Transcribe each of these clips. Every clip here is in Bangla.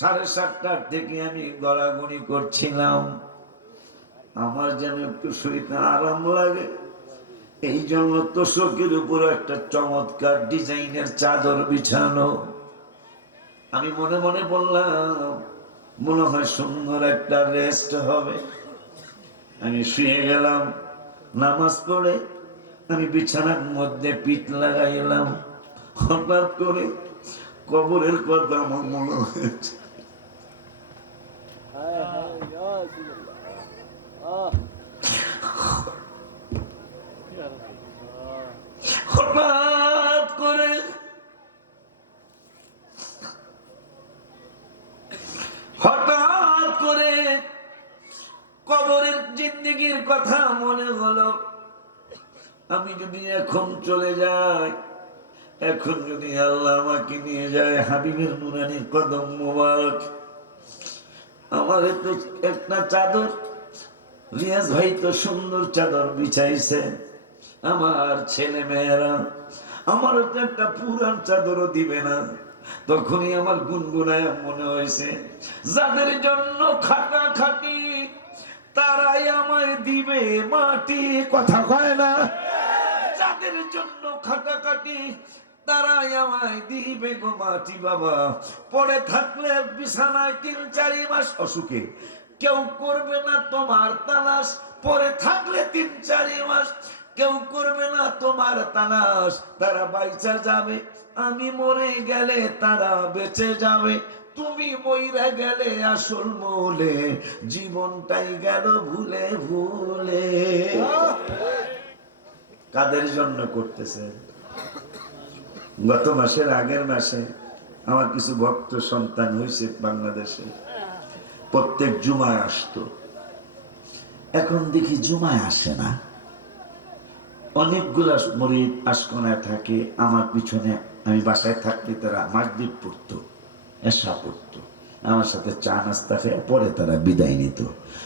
7:30টার থেকে আমি গড়াগড়ি করছিলাম, আমার যেন একটু শরীরটা আরাম লাগে। এই জন্য তোষকের উপর একটা চমৎকার ডিজাইনের চাদর বিছানো। আমি মনে মনে বললাম মনে হয় সুন্দর একটা রেস্ট হবে। আমি শুয়ে গেলাম। নামাজ পড়ে আমি বিছানার মধ্যে পিঠ লাগাইলাম। হঠাৎ করে কবরের কথা আমার মনে হয়েছে। হঠাৎ করে কবরের জিন্দেগির কথা মনে হলো। আমি যদি এখন চলে যাই, এখন যদি আল্লাহ আমাকে নিয়ে যায় হাবিবের নুরানি কদম মোবারক, আমার তো একটা চাদর, রিয়াজ ভাই তো সুন্দর চাদর বিছাইছে, আমার ছেলে মেয়েরা আমারও তো একটা পুরান চাদরও দিবে না। তখনই আমার গুনগুনায় মনে হয়েছে যাদের জন্য খাটাখাটি তারাই আমায় দিবে মাটি। কথা কয় না? যাদের জন্য খাটাখাটি তারাই আমায় দিবে গো মাটি। বাবা, পড়ে থাকলে বিছানায় 3-4 মাস অসুখে কেউ করবে না তোমার তালাশ। পড়ে থাকলে 3-4 মাস কেউ করবে না তোমার তালাশ। তারা বাইচা যাবে, আমি মরে গেলে তারা বেঁচে যাবে। তুমি মইরা গেলে আসল মূলে জীবনটাই গেল ভুলে ভুলে। কাদের জন্য করতেছে? গত মাসের আগের মাসে আমার কিছু ভক্ত সন্তান হয়েছে বাংলাদেশে, প্রত্যেক জুমায় আসতো। এখন দেখি জুমায় আসে না। অনেকগুলা মুরিদ আশকোনায় থাকে আমার পিছনে। আমি বাসায় থাকলে তারা মাগরিব পড়তো, এশা পড়তো, আমার সাথে চা নাস্তা খেয়ে পরে তারা বিদায় নিত।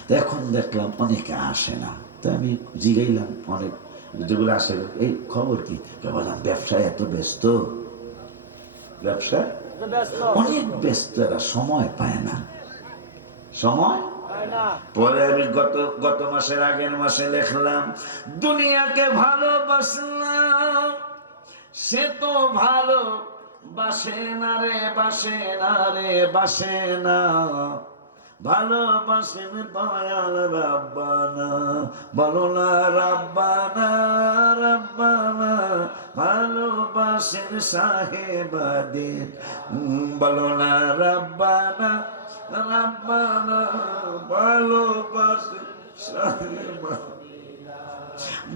তো এখন দেখলাম অনেকে আসে না। তো আমি জিগাইলাম অনেক যেগুলো আসে, এই খবর কি? বললাম ব্যবসায় এত ব্যস্ত, ব্যবসা অনেক ব্যস্ত, এরা সময় পায় না, সময়। পরে আমি গত মাসের আগের মাসে লিখলাম, দুনিয়াকে ভালোবাসলাম সে তো ভালো বাসে না রে, বাসে না রে, বাসে না। ভালোবাসেন দয়াল রাব্বানা, বলো না রাব্বানা রাব্বানা। ভালোবাসেন সাহেবাদের, বলো না রাব্বানা রাব্বানা। ভালোবাসেন সাহেবাদের,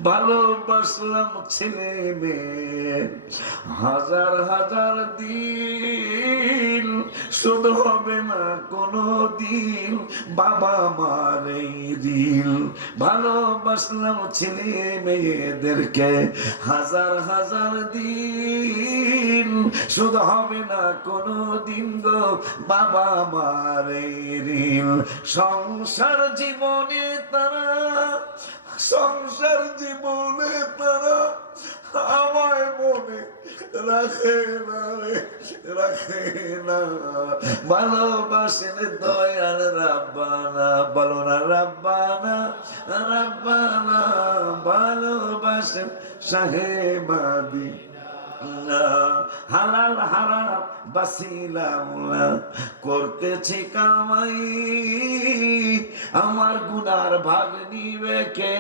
ভালোবাসলাম ছেলে মেয়ে হাজার হাজার দিন, শুধু হবে না কোনো দিন বাবা মার এই দিন। ভালোবাসলাম ছেলে মেয়েদেরকে হাজার হাজার দিন, শুধু হবে না কোনো দিন গো বাবা মার এই ঋণ। সংসার জীবনে তারা, সংসার জীবনে তারা আমায় মনে রাখে না রে, রাখে না। ভালোবাসেন দয়াল রাব্বানা, বলো না রাব্বানা রাব্বানা। ভালোবাসেন সাহেবাদি, হালাল হারাম বাসিলাম করতেছি কামাই, আমার গুনার ভাগ নিবে কে?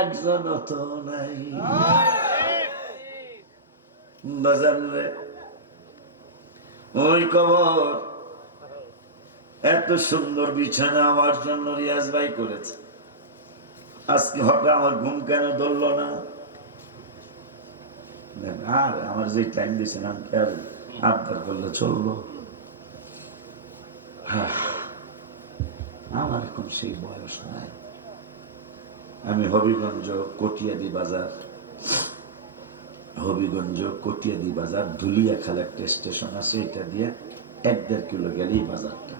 একজন তো নাই। বাজার রে ওই কবর, এত সুন্দর বিছানা আমার জন্য রিয়াজ ভাই করেছে। আজকে হঠাৎ আমার ঘুম কেন ধরলো না? আর আমার যে টাইম দিয়েছিলাম আর আবদার করলে চলবো? আমার এখন সেই বয়স নাই। আমি হবিগঞ্জ কটিয়াদি বাজার, হবিগঞ্জ কটিয়াদি বাজার ধুলিয়াখাল একটা স্টেশন আছে, এটা দিয়ে 1-1.5 কিলো গেলেই বাজারটা।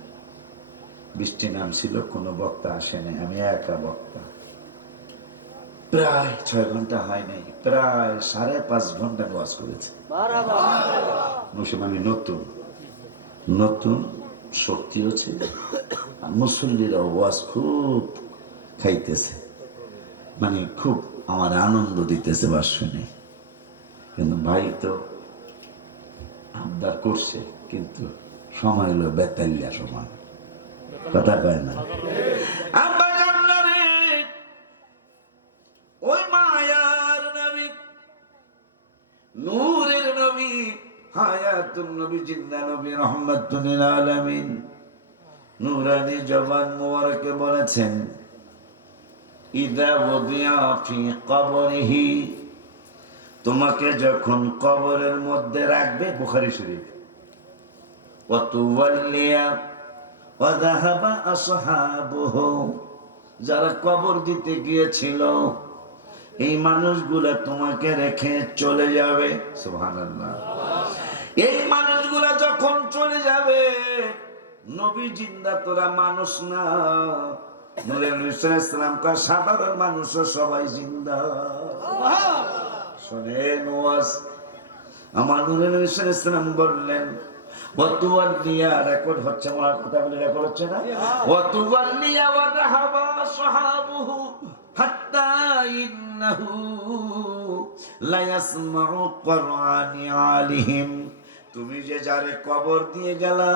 বৃষ্টি নামছিল, কোনো বক্তা আসে নাই, আমি একা বক্তা। প্রায় 6 ঘন্টা হয় নাই, প্রায় 5.5 ঘন্টা ওয়াজ করেছে। আমি নতুন নতুন শক্তিও ছিল, আর মুসল্লিরা ওয়াজ খুব খাইতেছে, মানে খুব আমার আনন্দ দিতেছে বাস শুনে। কিন্তু ভাই তো আবদার করছে, কিন্তু সময় হলো বেতাল্লা সময়, কথা কয় না। আব্বা জানলা রে, ওই মায়ার নবী, নূরের নবী, হায়াতুন নবী, জিন্দা নবী, রহমাতুল লিল আলামিন, নূরানী জবান মুবারকে বলেছেন, ইদা ওদিয়া ফি কবরিহি, তোমাকে যখন কবরের মধ্যে রাখবে, বুখারী শরীফ, ওয়া তুওয়াল্লিয়া ওয়া যাহাবা আসহাবুহু, যারা কবর দিতে গিয়েছিল এই মানুষগুলা তোমাকে রেখে চলে যাবে। সুবহানাল্লাহ। এই মানুষগুলা যখন চলে যাবে, নবী জিন্দা, তোরা মানুষ না। নূরে নবী সাল্লাল্লাহু আলাইহি ওয়াসাল্লাম কয় সাধারণ মানুষও সবাই জিন্দা। শোনেন ওয়াজ, আমার নূরে নবী সাল্লাল্লাহু আলাইহি ওয়াসাল্লাম বললেন, ওয়াতুওয়াল্লিয়া, রেকর্ড হচ্ছে, আমার কথাগুলো রেকর্ড হচ্ছে না? ওয়াতুওয়াল্লিয়া ওয়া যাহাবা সাহাবুহু হাত্তা ইন্নাহু লা ইয়াসমাউ কুরআনি আলিহিম, তুমি যে যারে কবর দিয়ে গেলা,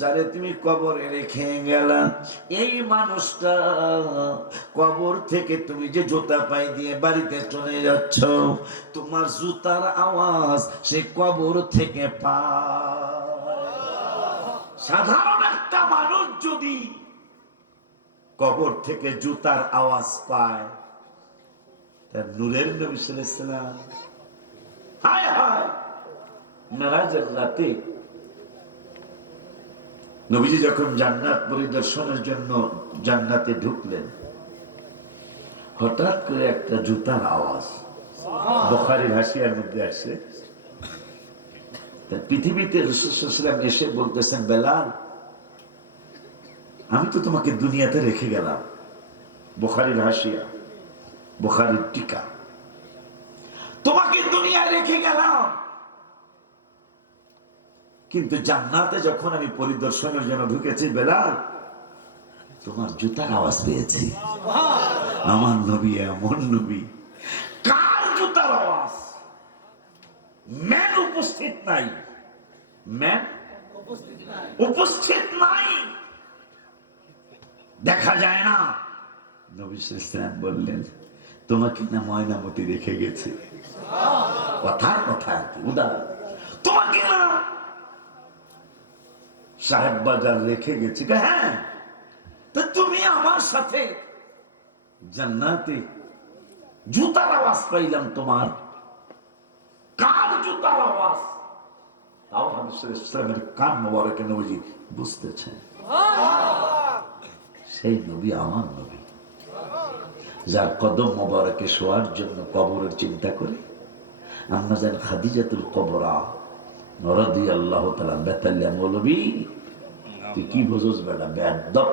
যারে তুমি কবরে রেখে গেলা, এই মানুষটা কবর থেকে তুমি যে জুতা পাই দিয়ে বাড়িতে চলে যাচ্ছ, তোমার জুতার আওয়াজ সে কবর থেকে পায়। সাধারণ একটা মানুষ যদি কবর থেকে জুতার আওয়াজ পায়, তার নূরের নবী সাল্লাল্লাহু আলাইহি ওয়াসাল্লাম, হায় হায়, মেরাজের রাতে নবীজি যখন জান্নাত পরিদর্শনের জন্য জান্নাতে ঢুকলেন, হঠাৎ করে একটা জুতার আওয়াজ বুখারীর হাসিয়ার মধ্যে আসে। পৃথিবীতে রাসূল সাল্লাল্লাহু আলাইহি ওয়াসাল্লাম এসে বলতেছেন, বেলাল, আমি তো তোমাকে দুনিয়াতে রেখে গেলাম। বুখারীর হাসিয়া, বুখারীর টিকা, তোমাকে দুনিয়ায় রেখে গেলাম, কিন্তু জান্নাতে যখন আমি পরিদর্শনের জন্য ঢুকেছি, বেলাল, তোমার জুতার আওয়াজ পেয়েছি। আমার নবী এমন নবী, কার জুতার আওয়াজ? ম্যান উপস্থিত নাই, ম্যান উপস্থিত নাই, দেখা যায় না। নবী সাল্লাল্লাহু আলাইহি ওয়াসাল্লাম বললেন, তোমাকে না ময়নামতি রেখে গেছে। কথার কথা আর কি, উদাহরণ, তোমাকে না সাহেব বাজার রেখে গেছি। হ্যাঁ, তো তুমি আমার সাথে জান্নাতে, জুতার আওয়াজ পাইলাম তোমার, কার জুতার আওয়াজ? তাও ইসলামের কান মোবারকে নবীজি বুঝতেছেন, সেই নবী আমার নবী, যার কদম মোবারকে শোয়ার জন্য কবরের চিন্তা করে আম্মা জান খাদিজাতুল কুবরা রাদিয়াল্লাহু তাআলা বেতাল্লা, মৌলবী তুই কি বুঝোস বেটা, বেয়াদব।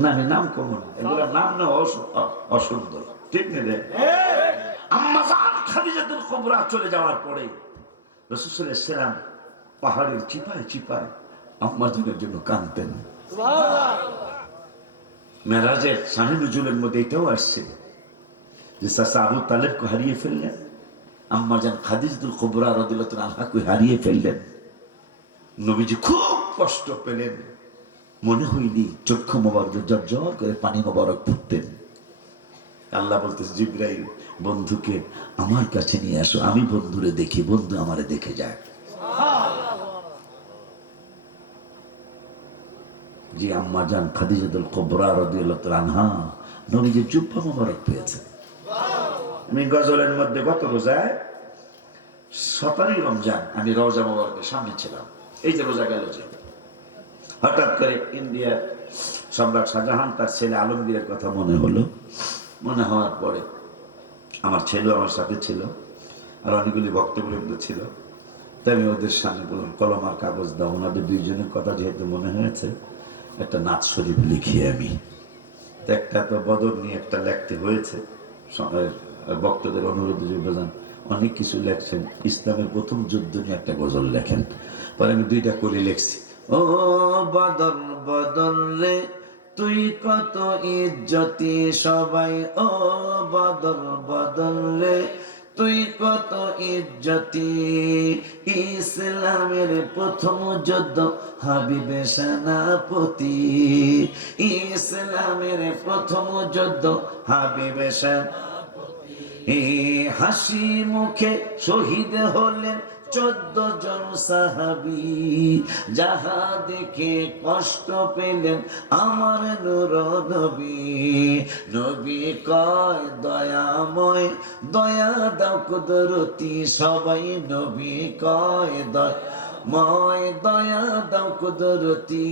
না, আমি নাম কমন, এগুলোর নাম না অসুন্দর, ঠিক নেই রে। আম্মা জান খাদিজাতুল কুবরা চলে যাওয়ার পরে রাসূল সাল্লাল্লাহু আলাইহি ওয়াসাল্লাম পাহাড়ের চিপায় চিপায় আম্মা জানের জন্য কাঁদতেন। মেরাজের শানে নজুলের মধ্যে এটাও আসছে যে চাচা আবু তালেবকে হারিয়ে ফেললেন, আম্মা জান খাদিজাতুল কুবরা রাদিয়াল্লাহু আনহাকে হারিয়ে ফেললেন। নবীজি খুব কষ্ট পেলেন, মনে হইনি চক্ষু মোবারক ঝরঝর করে পানি মোবারক ফুটতেন। আল্লাহ বলতেছে, জিবরাইল, বন্ধুকে আমার কাছে নিয়ে আসো, আমি বন্ধুরে দেখি, বন্ধু আমারে দেখে যায়। জি, আম্মা জান খাদিজাতুল কুবরা রাদিয়াল্লাহু আনহা নবীজির জুব্বা মোবারক পেয়েছে। আমি গজলের মধ্যে গত রোজায় 17 রমজান আমি রওজা মোবারকের সামনে ছিলাম, এই যে রোজা গেল, যে হঠাৎ করে ইন্ডিয়ার সম্রাট শাহজাহান তার ছেলে আলমগীরের কথা মনে হলো। মনে হওয়ার পরে আমার ছেলে আমার সাথে ছিল, আর অনেকগুলি বক্তব্য ছিল, তাই আমি ওদের সামনে বললাম, কলম আর কাগজ দাও, ওনাদের দুইজনের কথা যেহেতু মনে হয়েছে, একটা নাচ শরীফ লিখি আমি। তো একটা তো বদর নিয়ে একটা লিখতে হয়েছে, বক্তাদের অনুরোধে যে বোঝান, অনেক কিছু লেখছেন, ইসলামের প্রথম যুদ্ধ নিয়ে একটা গজল লেখেন। পরে আমি দুইটা কলি লিখছি। ও বদর বদর রে তুই কত ইজ্জতি সবাই, ও বদর বদর রে তুই কত ইজ্জতি, ইসলামের প্রথম যুদ্ধ হাবিবে সেনাপতি, ইসলামের প্রথম যুদ্ধ হাবিবে সেনাপতি, হাসি মুখে শহীদ হলেন 14 জন সাহাবী, যাহা দেখে কষ্ট পেলেন আমার নূর নবী। নবী কয় দয়াময় দয়া দাও কুদরতি সবাই, নবী কয় দয়াময় দয়া দাও কুদরতি,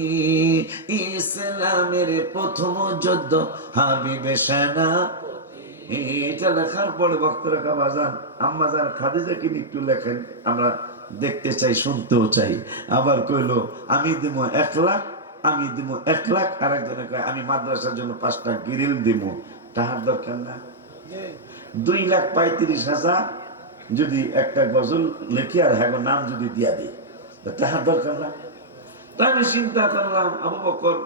ইসলামের প্রথম যুদ্ধ হাবিবে সেনাপতি। এটা লেখার পরে বক্তরা কাবাজান আম্মাজান খাদিজাকে একটু লেখেন, আমরা দেখতে চাই, শুনতেও চাই। আবার কইলো আমি দিব 1 লাখ, আমি দিব 1 লাখ, আর একজনে কয় আমি মাদ্রাসার জন্য 5টা গ্রিল দিব। তাহার দরকার না? 2,35,000 যদি একটা গজল লিখি আর হ্যাঁ নাম যদি দিয়া দিই, তাহার দরকার না? তাই আমি চিন্তা করলাম আবু বকর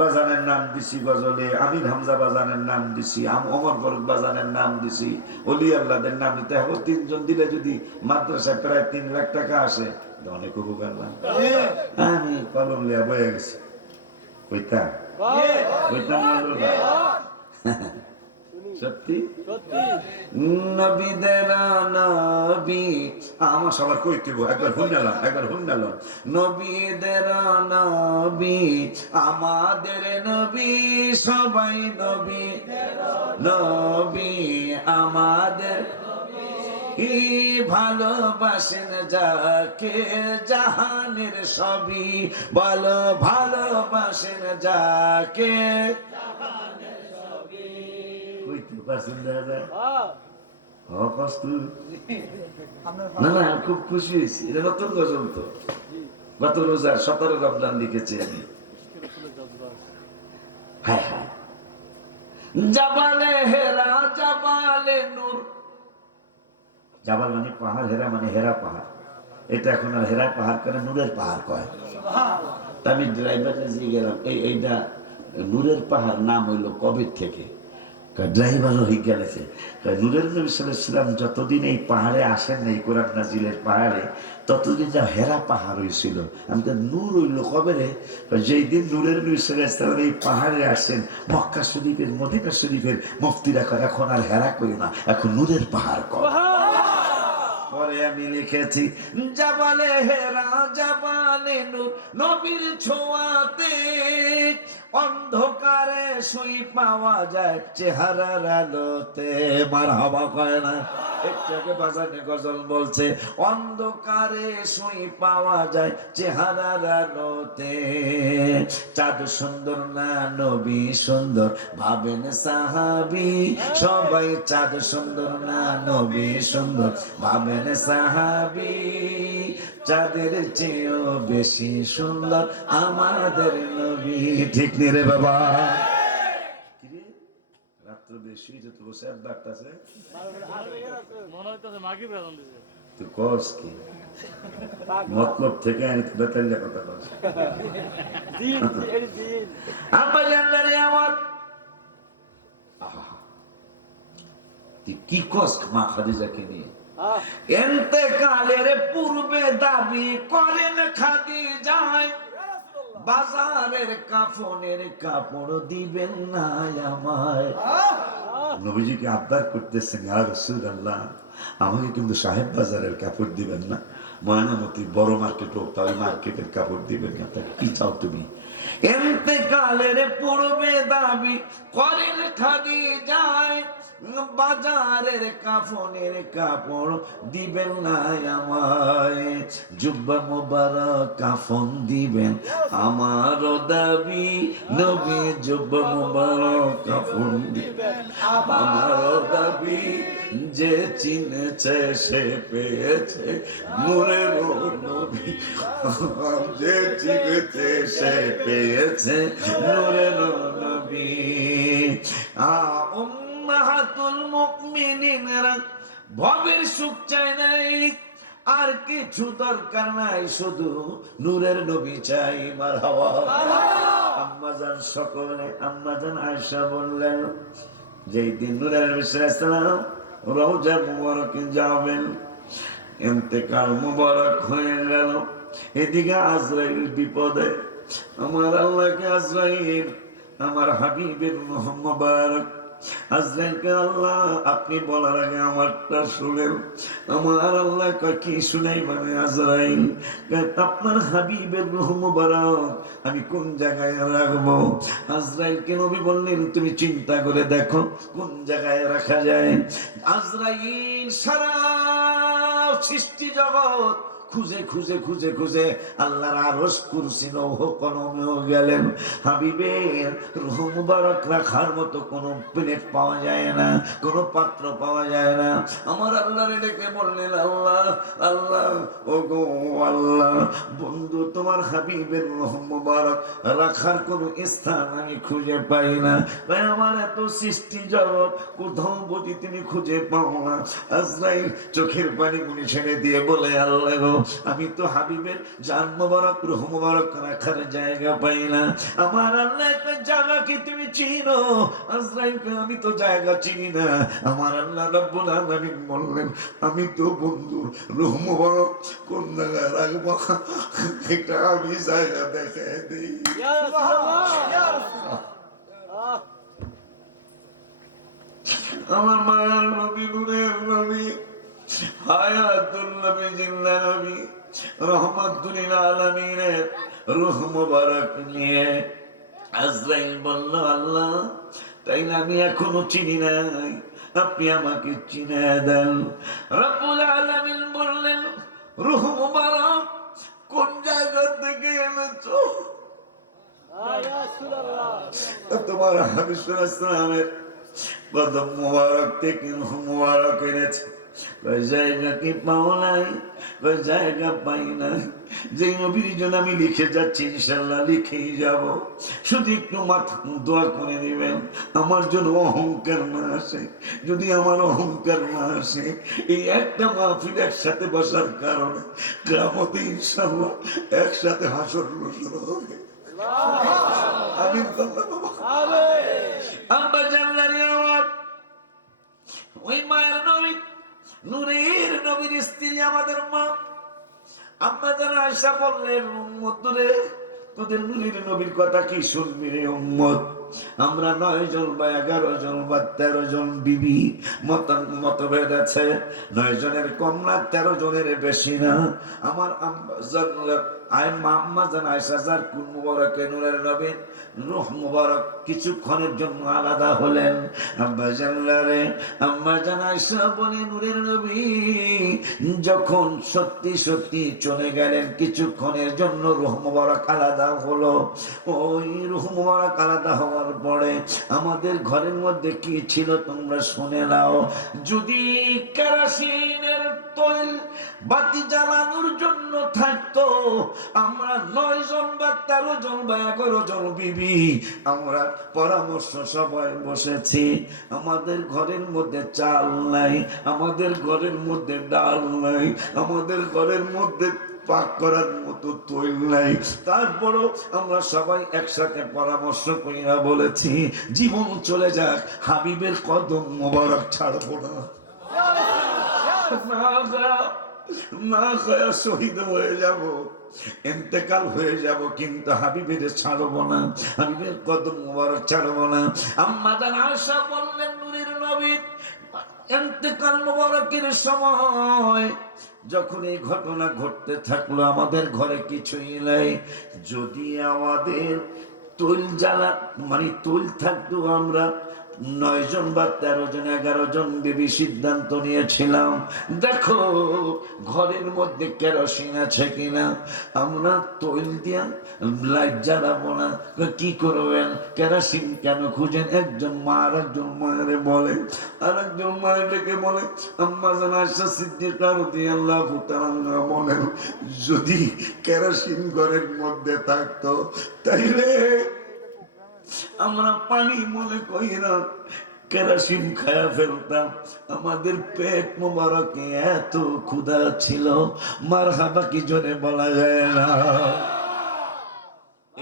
বাজানের নাম দিছি গজলে, আমির হামজা বাজানের নাম দিছি, ওমর ফারুক বাজানের নাম দিছি, অলি আল্লাহদের নাম দিতে হবে। 3 জন দিলে যদি মাদ্রাসায় প্রায় 3 লাখ টাকা আসে, অনেক উপকার না? আমি কলম লিয়া বয়ে গেছি, কইতাম সত্যি নবীদের নবী আমার সবার কইতে একবার হুন্ডালাম নবীদের নবী আমাদের নবী সবাই নবী নবী আমাদের ভালোবাসেন যাকে জাহানের সবই, বলো ভালোবাসেন যাকে না খুব খুশি হয়েছি। এটা নতুন গজল তো, গত রোজার 17 রমজান লিখেছি আমি। হ্যাঁ হ্যাঁ, জাবালে হেরা জাবালে নূর, জাবাল মানে পাহাড়, হেরা মানে হেরা পাহাড়। এটা এখন আর হেরা পাহাড় করে নূরের পাহাড় কয়। আমি ড্রাইভার গেলাম এইটা নূরের পাহাড় নাম হইলো কবে থেকে? ড্রাইভারও হয়ে গেছে। নূরের নবী সাল্লাল্লাহু আলাইহি ওয়াসাল্লাম যতদিন এই পাহাড়ে আসেন না, এই কোরআন নাজিলের পাহাড়ে, ততদিন যা হেরা পাহাড় হয়েছিল। আমি তো নূর হইল কবে রে? যেই দিন নূরের নবী সাল্লাল্লাহু আলাইহি ওয়াসাল্লাম এই পাহাড়ে আসেন, মক্কা শরীফের মদিনা শরীফের মুফতিরা কয় এখন আর হেরা করি না, এখন নূরের পাহাড় কয়। পরে আমি লিখেছি জাবালে হেরা জাবালে নূর, নবীর ছোঁয়াতে অন্ধকারে সুই পাওয়া যায় চেহারার আলোতে। মারহাবা কয় না? একটু আগে বাজানে গজল বলছে অন্ধকারে সুই পাওয়া যায় চেহারার আলোতে। চাঁদ সুন্দর না নবী সুন্দর ভাবেন সাহাবী, সবাই চাঁদ সুন্দর না নবী সুন্দর ভাবেন সাহাবী, চাঁদের চেয়েও বেশি সুন্দর আমাদের নবী। ঠিক নি রে বাবা? রাত্র বেশি যে তো বসে ডাকতেছে, তুই কস কি মতলব থেকে আমি বেতাল্লা কথা কস। আমার তুই কি কস মা খাদিজাকে নিয়ে? ইন্তেকালের পূর্বে দাবি করেন খাদিজায়, বাজারের কাফনের কাপড় দিবেন না আমায়। নবীজিকে আবদার করতেছেন, ইয়া রাসূলুল্লাহ আমাকে কিন্তু সাহেব বাজারের কাপড় দিবেন না, ময়নামতি বড় মার্কেট হোক তাই মার্কেটের কাপড় দিবেন না, তাকে কি চাও তুমি? ইন্তেকালের পূর্বে দাবি করেন খাদিজায়, বাজারের কাফনের কাপড় দিবেন না আমায়, জুব্বা মোবারক কাফন দিবেন আমারও দাবি, নবী জুব্বা মোবারক কাফন দিবেন আমারও দাবি, যে চিনেছে সে পেয়েছে নূরের নবী, যে চিনেছে সে পেয়েছে নূরের নবী। উম্মাহাতুল মুমিনিনরা ভবের সুখ চায় নাই, আর কিছু দরকার নাই, শুধু নূরের নবী চাই। মারহাবা। আম্মাজান সকলে, আম্মাজান আয়েশা বললেন, যেই দিন নূরের নবী সাল্লাল্লাহু আলাইহি ওয়াসাল্লাম রওজা মুবারকে যাবেন, ইন্তেকাল মুবারক হয়ে গেল, এদিকে আজরাইল বিপদে। আমার আল্লাহকে আজরাইল, আমার হাবিবের রূহ মুবারক আজরাইলকে, আল্লাহ আপনি বলার আগে আমারটা শুনেন। আমার আল্লাহ কয় কি শুনাই? মানে আজরাইল আপনার হাবিবের রূহ মুবারক আমি কোন জায়গায় রাখবো? আজরাইলকে নবী বললেন, তুমি চিন্তা করে দেখো কোন জায়গায় রাখা যায়। আজরাইল সারা সৃষ্টি জগৎ খুঁজে খুঁজে খুঁজে খুঁজে আল্লাহর আরশ, কুরসি, লৌহ কলমেও গেলেন, হাবিবের রূহ মুবারক রাখার মতো কোনো প্লেট পাওয়া যায় না, কোনো পাত্র পাওয়া যায় না। আমার আল্লাহরে ডেকে বললেন, আল্লাহ আল্লাহ, ও গো আল্লাহ, বন্ধু তোমার হাবিবের রূহ মুবারক রাখার কোনো স্থান আমি খুঁজে পাই না। তাই আমার এত সৃষ্টি জগৎ কোথাও বুঝি তুমি খুঁজে পাও না। আজরাইল চোখের পানি গুলি ছেড়ে দিয়ে বলে, আল্লাহ গো, আমি তো হাবিবের জান মুবারক, রূহ মুবারক রাখার জায়গা পাই না। আমার আল্লাহ একটা জায়গা কি তুমি চিনো? আজরাইলকে আমি তো জায়গা চিনি না। আমার আল্লাহ রাব্বুল আলামিন বললেন, আমি তো বন্ধুর রূহ মুবারক কোন জায়গায় রাখবো এটা আমি জায়গা দেখাই দিই। ইয়া রাসূলুল্লাহ, ইয়া রাসূলুল্লাহ। আমার মায়ের নবী, নূরের নবী, হায়াতুল নবী, জিন্দা নবী, রহমাতুল লিল আলামিনের রূহ মুবারক নিয়ে আজরাইল বলল, আল্লাহ তাইলে আমি এখনো চিনি নাই, আপনি আমাকে চিনে দেন। রব্বুল আলামিন বললেন, রূহ মুবারক কোন জায়গা থেকে এনেছো? ইয়া রাসূলুল্লাহ, তোমার হাবিব সাল্লাল্লাহু আলাইহি ওয়াসাল্লামের কদম মুবারক থেকে রূহ মুবারক এনেছে। জায়গা কি পাও নাই? জায়গা পাই নাই। যে নবীর জন্য আমি লিখে যাচ্ছি, ইনশাআল্লাহ লিখেই যাব, শুধু একটু মাথা দোয়া করে দিবেন আমার জন্য অহংকার না আসে। যদি আমার অহংকার না আসে, এই একটা মাহফিল একসাথে বসার কারণে কিয়ামতে ইনশাআল্লাহ একসাথে হাসর নসর হবে। আমিন বাবা। আব্বা জানলার আমার ওই মায়ের নবী, নূরের নবীর স্ত্রী আমাদের মা আম্মা জান আয়েশা বললেন, উম্মত রে, তোদের নূরের নবীর কথা কি শুনবি রে উম্মত? আমরা 9 জন বা 11 জন বা 13 জন বিবি, মতভেদ আছে। 9 জনের কম না, 13 জনের বেশি না। আমার আম্মা জান আয়েশা যার কুল মুবারকে নূরের নবীর রূহ মুবারক কিছুক্ষণের জন্য আলাদা হলেন। আব্বা জানলারে, আম্মা জান আয়েশা বলে, নূরের নবী যখন সত্যি সত্যি চলে গেলেন, কিছুক্ষণের জন্য রূহ মুবারক আলাদা হলো। ওই রূহ মুবারক আলাদা হওয়ার পরে আমাদের ঘরের মধ্যে কি ছিল তোমরা শুনে নাও। যদি কেরোসিনের তৈল বাতি জ্বালানোর জন্য থাকতো, আমরা 9 জন বা 13 জন বা 11 জন বিবি আমরা পরামর্শ সবাই বসেছি, আমাদের ঘরের মধ্যে চাল নাই, আমাদের ঘরের মধ্যে ডাল নাই, আমাদের ঘরের মধ্যে পাক করার মতো তৈল নাই, তারপরও আমরা সবাই একসাথে পরামর্শ করিয়া বলেছি, জীবন চলে যাক, হাবিবের কদম মোবারক ছাড়বো না। না খায়া শহীদ হয়ে যাব, ইন্তেকাল হয়ে যাব, কিন্তু হাবিবের ছাড়বো না, হাবিবের কদম মোবারক ছাড়বো না। আম্মা জান আয়েশা বললেন, নূরের নবী ইন্তেকাল মোবারকের সময় যখন এই ঘটনা ঘটতে থাকলো, আমাদের ঘরে কিছুই নাই। যদি আমাদের তৈল জ্বালা মানে তৈল থাকতো, আমরা 9 জন বা 13 জন 11 জন বিবি সিদ্ধান্ত নিয়েছিলাম, দেখো ঘরের মধ্যে কেরোসিন আছে কিনা, আমরা তৈল দিয়া লাইট জ্বালাবো না। কি করবেন? কেরোসিন কেন খুঁজেন? একজন মা আর একজন মায়ের বলে, আর একজন মায়ের ডেকে বলে, আম্মা জান আয়েশা সিদ্দিকা রাদিয়াল্লাহু তাআলা বলেন, যদি কেরোসিন ঘরের মধ্যে থাকতো তাইলে আমরা পানি মনে করি না, কেরাসিন খায়া ফেলতাম, আমাদের পেট মোবারকে এত ক্ষুধা ছিল, মারহাবা কি জোরে বলা যায় না।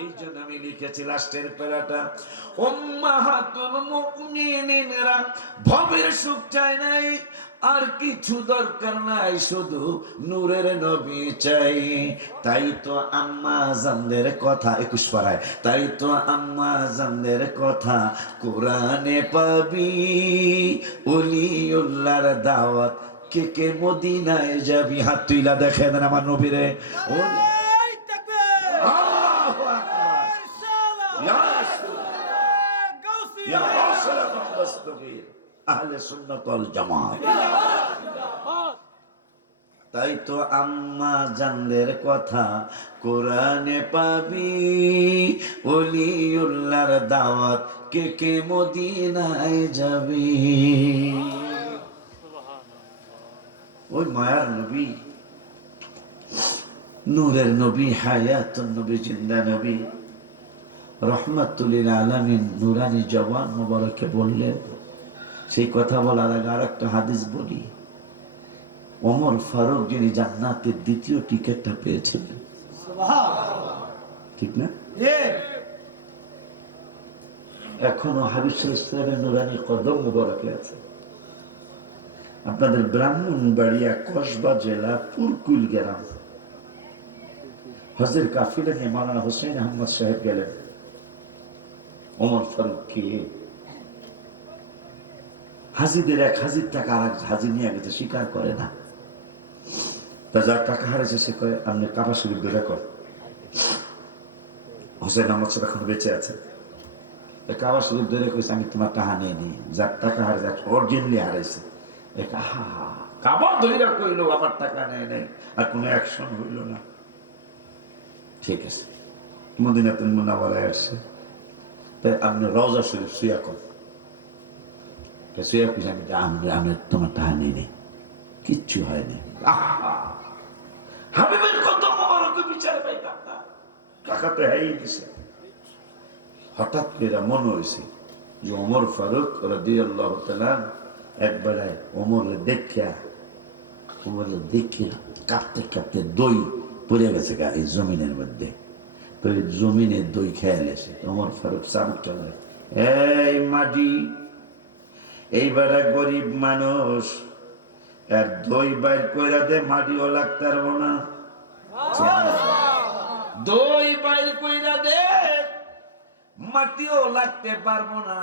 এই জন্য আমি লিখেছি লাস্টের প্যারাটা, উম্মাহাতুল মুমিনিনরা ভবের সুখ চায় নাই, আর কিছু দরকার নাই, শুধু নূরের নবী চাই। তাই তো আম্মা জানদের কথা 21 পারায়, তাই তো আম্মা জানদের কথা কোরআনে পাবি, ওলিউল্লাহর দাওয়াত কে কে মদিনায় যাবি। হাত তুইলা দেখেন আমার নবীরে। আল্লাহু আকবার, ইয়া রাসূলুল্লাহ, ইয়া রাসূলুল্লাহ মুস্তাফির আহলে সুন্নাত ওয়াল জামাত। তাই তো আম্মা জানদের কথা কোরআনে পাবি, ওলিউল্লাহর দাওয়াত কে কে মদিনায় যাবি। ওই মায়ার নবী, নূরের নবী, হায়াতুন নবী, জিন্দা নবী, রহমাতুল লিল আলামিন নুরানি জবান মোবারকে বললেন। সেই কথা বলার আগে আর একটা হাদিস বলি। ওমর ফারুক যিনি জান্নাতের দ্বিতীয় টিকেটটা পেয়েছিলেন, ঠিক না? এখনো হাবিব সাল্লাল্লাহু আলাইহি ওয়াসাল্লামের নুরানি কদম মোবারকে আছে। আপনাদের ব্রাহ্মণবাড়িয়া কসবা জেলা পুরকুল গ্রাম, হজের কাফিলা নিয়ে মাওলানা হোসেন আহমদ সাহেব গেলেন। ওমর ফারুক কে হাজিদের এক হাজির টাকা আর এক হাজি নিয়ে গেছে, স্বীকার করে না। তা যার টাকা হারেছে সে কয় আপনি কাবা শরীফ বের কর। হোসেন আহমদ সাহেব এখন বেঁচে আছে। কাবা শরীফ ধরে কইছে আমি তোমার টাকা নিয়ে নি, যার টাকা হারে যাক অরিজিনালি হারাইছে। কাবা ধইরা কইলো আমার টাকা নেয় নাই, আর কোনো অ্যাকশন হইল না। ঠিক আছে, মদিনাতুল মুনাওয়ারায় আসছে, তাই আপনি রওজা শরীফ শুয়া কর। শুয়া কইছে আমি তোমার টাকা নিয়ে নি, কিচ্ছু হয়নি। হাবিবের কত মোবারক বিচার পাইতাম না, টাকা তো হ্যাঁ দিছে। হঠাৎ করে মনে হয়েছে যে ওমর ফারুক রাদিয়াল্লাহু তাআলা একবারে ওমরে দেখিয়া কাঁপতে কাঁপতে দই পড়ে গেছে গা এই জমিনের মধ্যে। তো এই জমিনের দই খেয়াল এসে ওমর ফারুক চাবুক চলে, এই মাটি, এইবারে গরিব মানুষ, আর দই বাইর কইরা দে, মাটিও লাগতে পারবো না। দই বাইর কইরা দে, মাটিও লাগতে পারবো না।